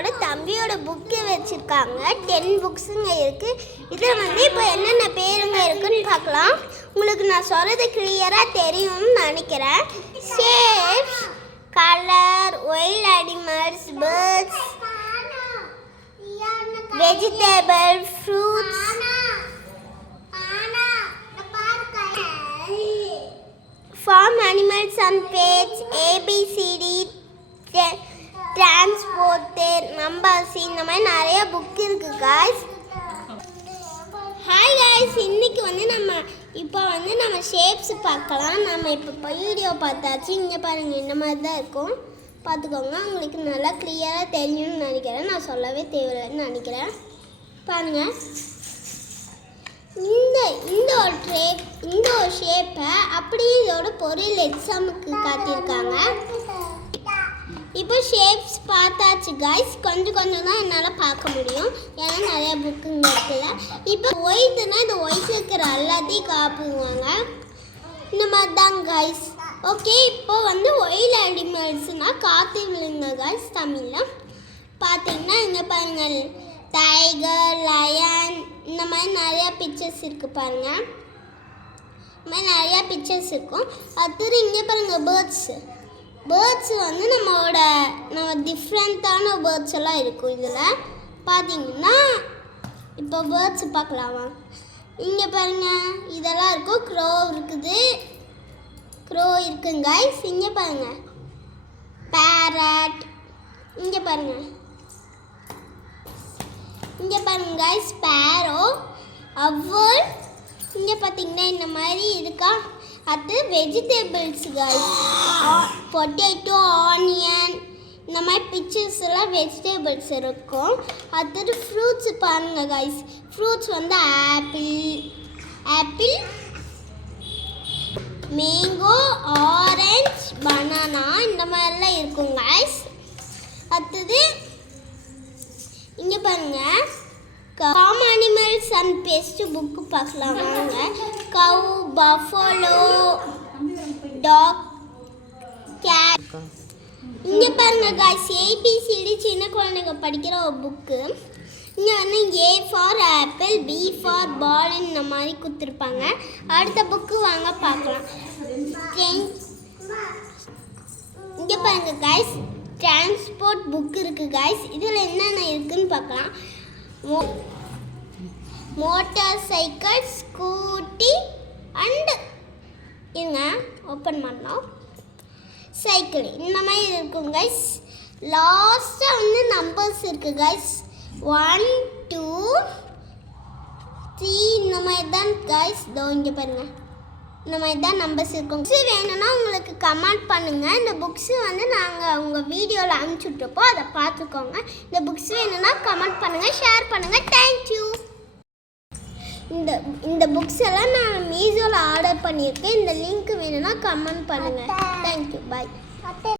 என்னோட தம்பியோட புக்கு வச்சுருக்காங்க. 10 புக்ஸுங்க இருக்குது. இதில் வந்து இப்போ என்னென்ன பேருங்க இருக்குன்னு பார்க்கலாம். உங்களுக்கு நான் சொல்கிறது கிளியராக தெரியும்னு நினைக்கிறேன். Shapes, colour, wild animals, birds, vegetable, fruits, farm animals and pets, ABCD, transport, numbers, இந்த மாதிரி நிறைய புக் இருக்குது காய்ஸ். ஹாய் காய்ஸ், இன்றைக்கி வந்து நம்ம ஷேப்ஸ் பார்க்கலாம். நம்ம இப்போ வீடியோ பார்த்தாச்சு. இங்கே பாருங்கள், இந்த மாதிரி தான் இருக்கும். பார்த்துக்கோங்க, உங்களுக்கு நல்லா கிளியராக தெரியும்னு நினைக்கிறேன். நான் சொல்லவே தேவையில்லைன்னு நினைக்கிறேன். பாருங்கள், இந்த ஒரு ஷேப்பை அப்படியே இதோட பொருள் எக்ஸாமுக்கு காட்டியிருக்காங்க. இப்போ ஷேப்ஸ் பார்த்தாச்சு காய்ஸ். கொஞ்சம் தான் என்னால் பார்க்க முடியும், ஏன்னா நிறையா புக்குங்க இருக்குல்ல. இப்போ ஒயிட்னா இந்த ஒயிட் இருக்கிற எல்லாத்தையும் காப்புவாங்க. இந்த மாதிரி தான் காய்ஸ். ஓகே, இப்போ வந்து ஒயில்ட் அனிமல்ஸ்னால் காற்று விழுங்க காய்ஸ். தமிழில் பார்த்தீங்கன்னா இங்கே பாருங்கள், டைகர், லயன், இந்த மாதிரி நிறையா பிக்சர்ஸ் இருக்குது பாருங்கள். இந்த மாதிரி நிறையா பிக்சர்ஸ் இருக்கும். அடுத்தது இங்கே பாருங்கள், பேர்ட்ஸ் வந்து நம்ம டிஃப்ரெண்ட்டான பேர்ட்ஸ் எல்லாம் இருக்கும் இதில். பார்த்தீங்கன்னா இப்போ பேர்ட்ஸ் பார்க்கலாமா? இங்கே பாருங்கள், இதெல்லாம் இருக்கும். க்ரோ இருக்குங்க கைஸ். இங்கே பாருங்கள், பேரட். இங்கே பாருங்கள் கைஸ், ஸ்பேரோ, அவ்வல். இங்கே பார்த்தீங்கன்னா இந்த மாதிரி இருக்கா. அது வெஜிடபிள்ஸ் கைஸ், பொட்டேட்டோ, ஆனியன், இந்த மாதிரி பிக்சர்ஸ் எல்லாம் வெஜிடபிள்ஸ் இருக்கும். அடுத்தது ஃப்ரூட்ஸ் பாருங்கள் கைஸ். ஃப்ரூட்ஸ் வந்து ஆப்பிள், மேங்கோ, ஆரஞ்ச், பனானா, இந்த மாதிரிலாம் இருக்கும் கைஸ். அடுத்தது இங்கே பாருங்கள், form animals and best book பார்க்கலாம் வாங்க. கவ், பஃபலோ, டாக், கேட். இங்கே பாருங்கள் காய்ஸ், ஏபிசிடி சின்ன குழந்தைங்க படிக்கிற ஒரு புக்கு. இங்கே வந்து A for apple, B for ball, இந்த மாதிரி கொடுத்துருப்பாங்க. அடுத்த புக்கு வாங்க பார்க்கலாம். இங்கே பாருங்கள் காய்ஸ், டிரான்ஸ்போர்ட் புக் இருக்குது காய்ஸ். இதில் என்னென்ன இருக்குதுன்னு பார்க்கலாம். மோட்டார் சைக்கிள், ஸ்கூட்டி அண்டு இருங்க ஓப்பன் பண்ணோம், சைக்கிள், இந்த மாதிரி இருக்கும் கைஸ். லாஸ்ட்டாக வந்து நம்பர்ஸ் இருக்குது கைஸ். 1, 2, 3 இந்த மாதிரி தான் கைஸ். இதோ இங்கே பாருங்கள், இந்த மாதிரி தான் நம்பர்ஸ் இருக்கும். புக்ஸ் வேணும்னா உங்களுக்கு கமெண்ட் பண்ணுங்கள். இந்த புக்ஸு வந்து நாங்கள் உங்கள் வீடியோவில் அனுப்பிச்சுட்ருப்போம், அதை பார்த்துக்கோங்க. இந்த புக்ஸ் வேணும்னா கமெண்ட் பண்ணுங்கள், ஷேர் பண்ணுங்கள். தேங்க்யூ. இந்த புக்ஸ் எல்லாம் நான் மீஷோவில் ஆர்டர் பண்ணியிருக்கேன். இந்த லிங்க் வேணும்னா கமெண்ட் பண்ணுங்கள். தேங்க்யூ, பாய்.